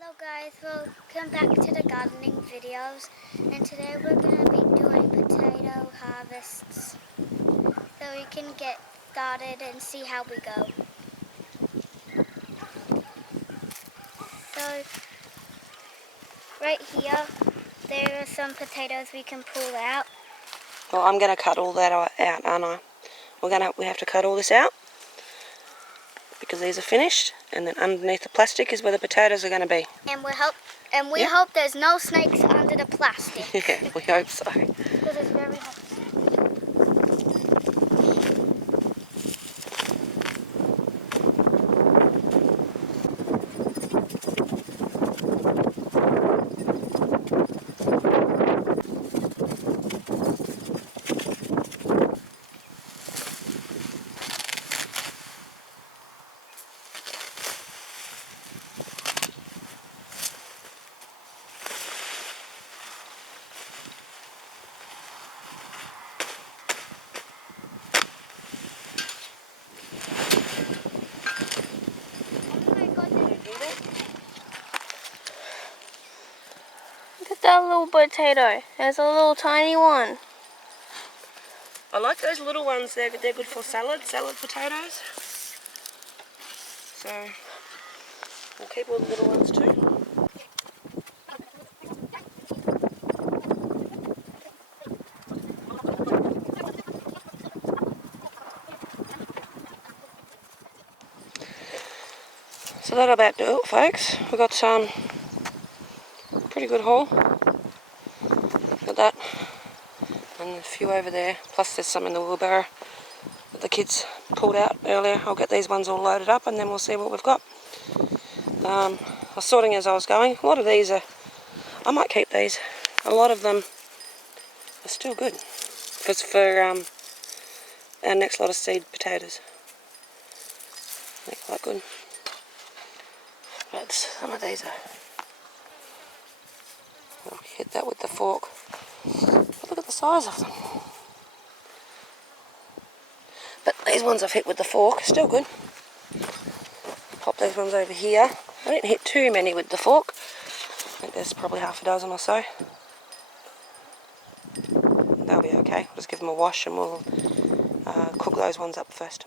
Hello guys, welcome back to the gardening videos, and today we're going to be doing potato harvests so we can get started and see how we go. So right here there are some potatoes we can pull out. Well, I'm going to cut all that out, aren't I? We have to cut all this out because these are finished, and then underneath the plastic is where the potatoes are going to be. And we hope there's no snakes under the plastic. Yeah, we hope so. Because it's very hot. Look at that little potato. There's a little tiny one. I like those little ones. They're good for salad potatoes. So we'll keep all the little ones too. So that'll about do it, folks. We've got pretty good haul. Got that, and a few over there. Plus there's some in the wheelbarrow that the kids pulled out earlier. I'll get these ones all loaded up, and then we'll see what we've got. I was sorting as I was going. A lot of these I might keep these. A lot of them are still good. Because for our next lot of seed potatoes. They're quite good. But some of these are... I'll hit that with the fork. But look at the size of them. But these ones I've hit with the fork, still good. Pop these ones over here. I didn't hit too many with the fork. I think there's probably half a dozen or so. They'll be okay. We'll just give them a wash and we'll cook those ones up first.